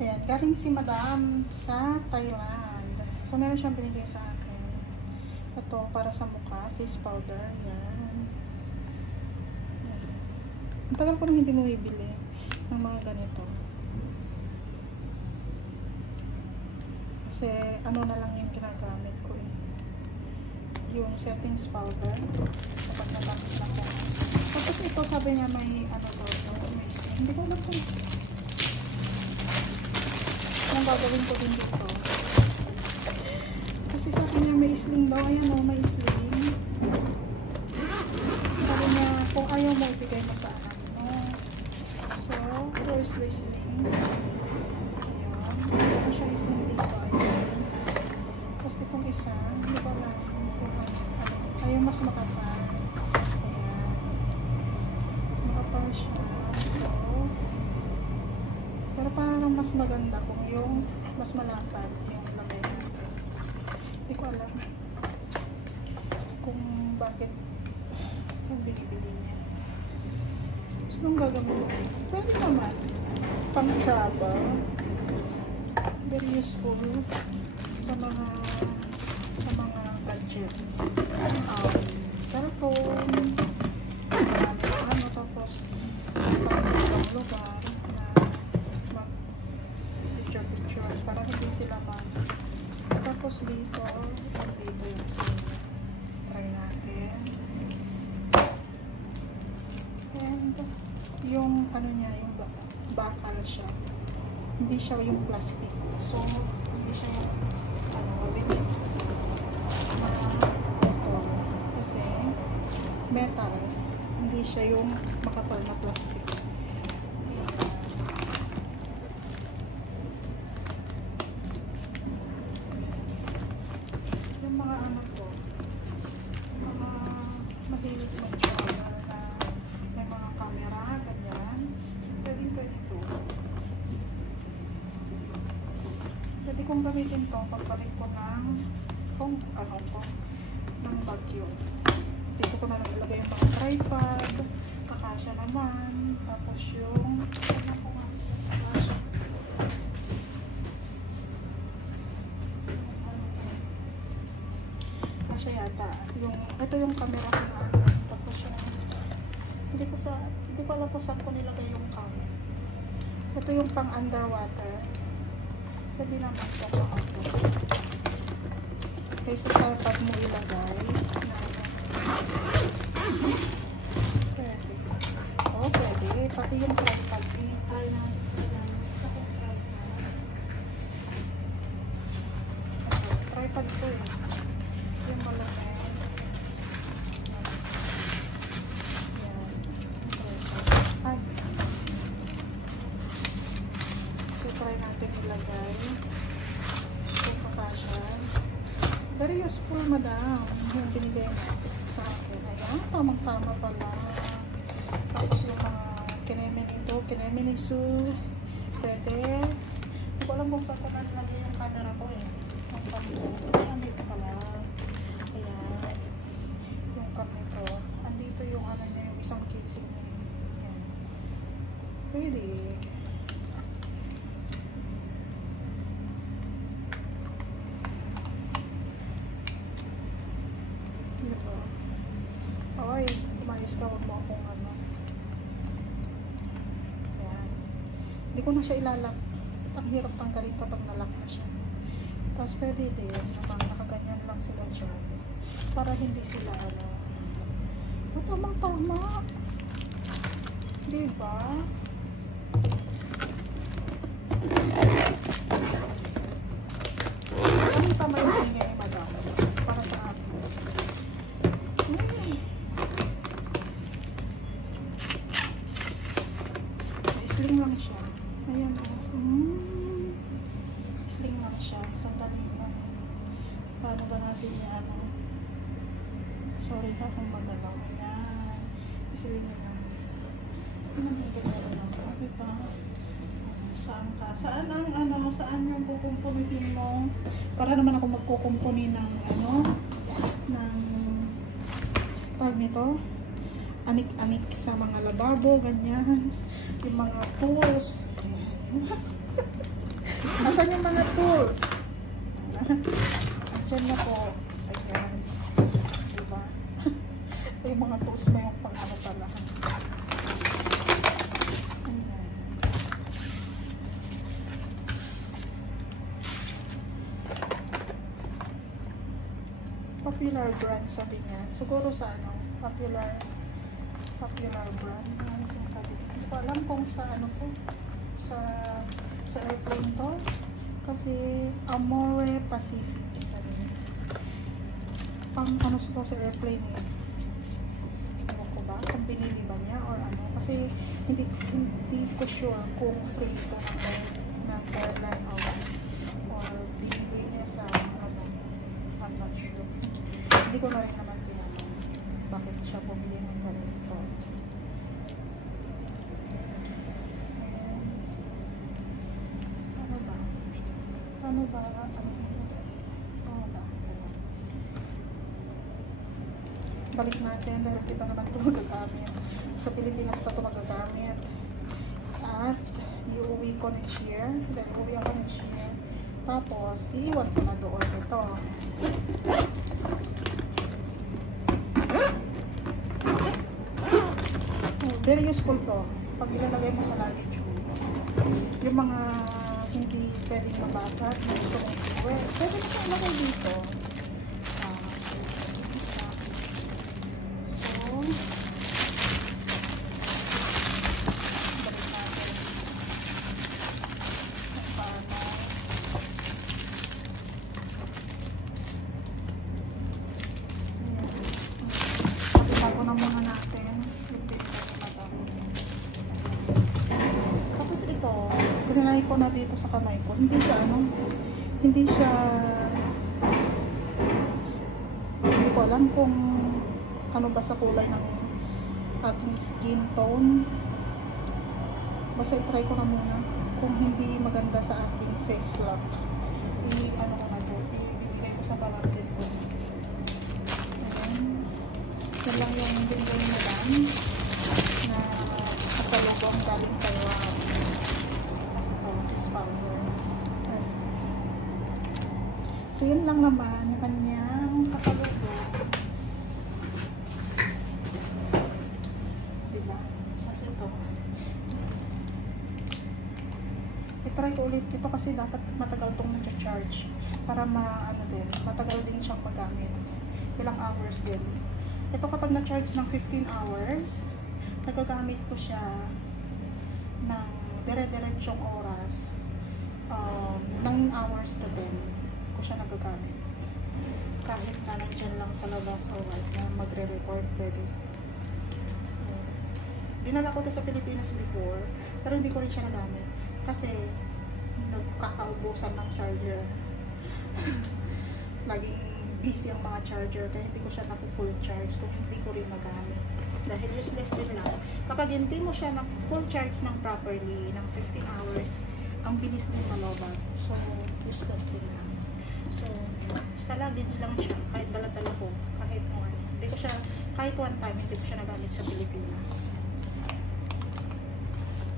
Ayan, galing si Madam sa Thailand. So, meron siyang binigay sa akin. Ito, para sa mukha, face powder. Ayan. Ang tagal ko nang hindi bumibili ng mga ganito. Kasi, ano na lang yung ginagamit ko eh. Yung settings powder. Kapag natapos na ko. Tapos ito, sabi niya may ano to, may skin. Hindi ko alam kung anong gagawin ko din dito. Kasi sabi niya may sling daw. Ayan o, may sling. Sabi niya, kung ayaw mo, ibigay mo sa anak mo. So, where's the sling? Ayun. Meron siyang sling dito. Ayun. Tapos itong isa, hindi ko alam kung ano. Ayaw mas makapal. Ayan. Mas makapal siya. So, pero parang mas maganda kung yung mas malapad yung lagay natin. Hindi ko alam kung bakit kung binibili niya. So, anong gagawin ko? Pwede naman. Pang travel. Very useful sa mga gadgets. Cellphone. Ano, tapos para sa ibang lugar na picture para hindi sila tapos dito yung same. Try natin. And yung ano niya, yung bakal siya. Hindi siya yung plastic. So, hindi siya yung mabilis na ito. Kasi metal. Hindi siya yung makapal na plastic. Yung mga anak ko, mga mahilig mag-travel na may mga camera, ganyan. Pwede ito. Pwede kong gamitin to pagbalik ko ng ng bagyo. Dito ko na lang ilagay yung mga tripod, kakasya naman, tapos yung kasya yata. Ito yung camera ko na tapos yung hindi ko alam kung saan ko nilagay yung cam. Ito yung pang underwater. Pwede naman ito kaysa sa pag mo ilagay pwede. Oh, pwede. Pati yung tripod. Try na sa tripod ko eh. Yung malaki. Yan. Ay. So, try natin ilagay. Kung kakasya. Very useful, madam. Yung binigay natin sa akin. Ayan, tamang-tama pala. Tapos yung mga kineminisu. Pwede. Hindi ko alam kung saan ko nalagay yung camera ko eh. Ang cam ko. Andito pala. Ayan. Yung cam nito. Andito yung ano niya, yung isang casing niya. Ayan. Pwede. Ay, umayos ka, wag mo akong ano. Ayan. Hindi ko na siya ilalak. Ang hirap tanggalin kapag nalak na siya. Tapos pwede din naman nakaganyan lang sila dyan. Para hindi sila ano. Tamang-tama. Diba? Anong tama yung tingin ni madam? Para sa akin. Sling lang siya. Ayan o. Sling lang siya. Sandali lang. Paano ba natin niya ano? Sorry ha kung magalaw. Ayan. Sling lang. Pinagagalaw lang. Diba? Saan ka? Saan ang ano? Saan yung kukumpunitin mo? Para naman ako magkukumpuni ng ano? Ng tag nito? Anik-anik sa mga lababo, ganyan. Yung mga tools. Saan yung mga tools? Andiyan na po. Ayan. Diba? Yung mga tools mo yung pang ano pala. Ayan. Popular brand sabi niya. Siguro sa ano, popular brand. Ano sinasabi niya? Hindi ko alam kung sa ano po. Sa airplane to. Kasi Amore Pacific sabi niya. Pang ano sa airplane eh. Ewan ko ba? Kung binili ba niya or ano. Kasi hindi ko sure kung free ito ng airline or binili niya sa ano. I'm not sure. Hindi ko na rin naman tinanong bakit siya bumili ng ganito. Ano ba? Balik natin dahil kita naman ito magagamit. Sa Pilipinas pa ito magagamit. At iuwi ko next year. Dahil uwi ako next year. Tapos, iiwan ko na doon ito. Very useful to. Pag ilalagay mo sa luggage mo. Yung mga hindi pwedeng mabasa, gusto mong iuwi. Pwede mo siya ilagay dito. Tinanay ko na dito sa kamay ko. Hindi ko alam kung ano ba sa kulay ng aking skin tone. Basta i-try ko na muna. Kung hindi maganda sa aking face lock, i-ano ko na po, ibibigay ko sa palapit ko. Ayan. Yan lang yung binigay nila na kasalubong galing Taiwan. So, yun lang naman yung kanyang kasalubong. Diba? Kasi ito. I-try ko ulit ito kasi dapat matagal itong nag-charge. Para matagal din siyang magamit. Ilang hours din. Ito kapag na-charge ng 15 hours, nagagamit ko siya ng dire-diretsyong oras. 9 hours to 10 ko siya nagagamit. Kahit na nandyan lang sa labas o na magre-record, pwede. Dinala ko ito sa Pilipinas before, pero hindi ko rin siya nagamit. Kasi, nagkakaubusan ng charger. Laging busy ang mga charger, kaya hindi ko siya na-full charge kung hindi ko rin nagamit. Dahil useless din lang. Kapag hindi mo siya na-full charge ng properly, ng 15 hours, ang bilis din malobat. So, useless din lang. So, sa luggage lang siya, kahit dala-dala ko, kahit one. Hindi ko siya, kahit one time, hindi ko siya nagamit sa Pilipinas.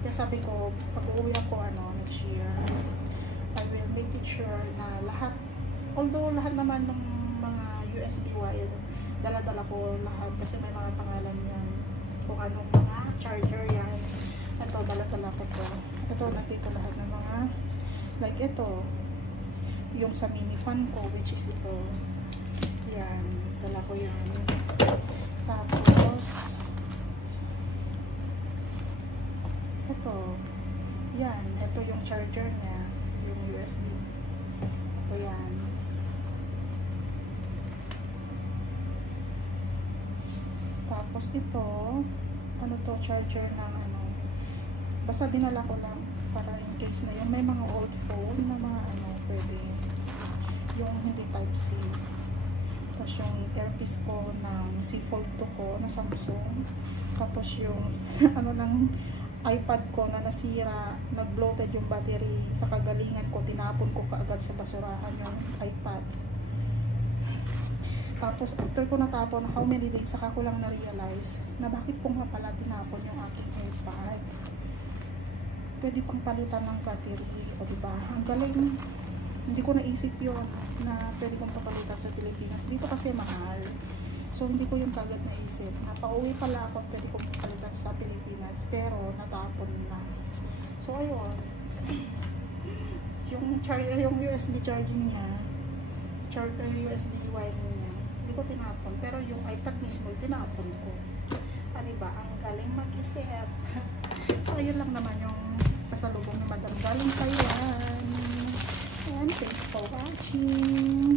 Kaya sabi ko, pag uuwi ako next year, I will make it sure na lahat, although lahat naman ng mga USB wire, dala-dala ko lahat kasi may mga pangalan yan. Kung anong mga charger yan. Ito, dala-dala ko to. Ito, nandito lahat ng mga, like ito, yung sa mini fan ko, which is ito. Yan, dala ko yan. Tapos, ito, yan, ito yung charger niya, yung USB. Ito yan. Tapos ito, ano to, charger ng basta dinala ko lang para in case na yung may mga old phone na mga pwede yung hindi type C. Tapos yung earpiece ko ng C Fold 2 ko na Samsung. Tapos yung ng iPad ko na nasira, nag-bloated yung battery. Sa kagalingan ko, tinapon ko kaagad sa basurahan yung iPad. Tapos after ko natapon, how many days, saka ko lang na-realize na bakit ko nga pala tinapon yung aking iPad. pwede pang palitan ng battery. O diba? Ang galing. Hindi ko naisip yun na pwede kong papalitan sa Pilipinas. Dito kasi mahal. So, hindi ko yung kagad naisip. Napauwi pala ako, pwede kong papalitan sa Pilipinas. Pero, natapon na. So, ayun. Yung USB charging niya, USB wiring niya, hindi ko tinapon. Pero yung iPad mismo, tinapon ko. Diba? Ang galing mag-isip. So, ayun lang naman yung pasalubong ni Madam galing Taiwan. And thanks for watching.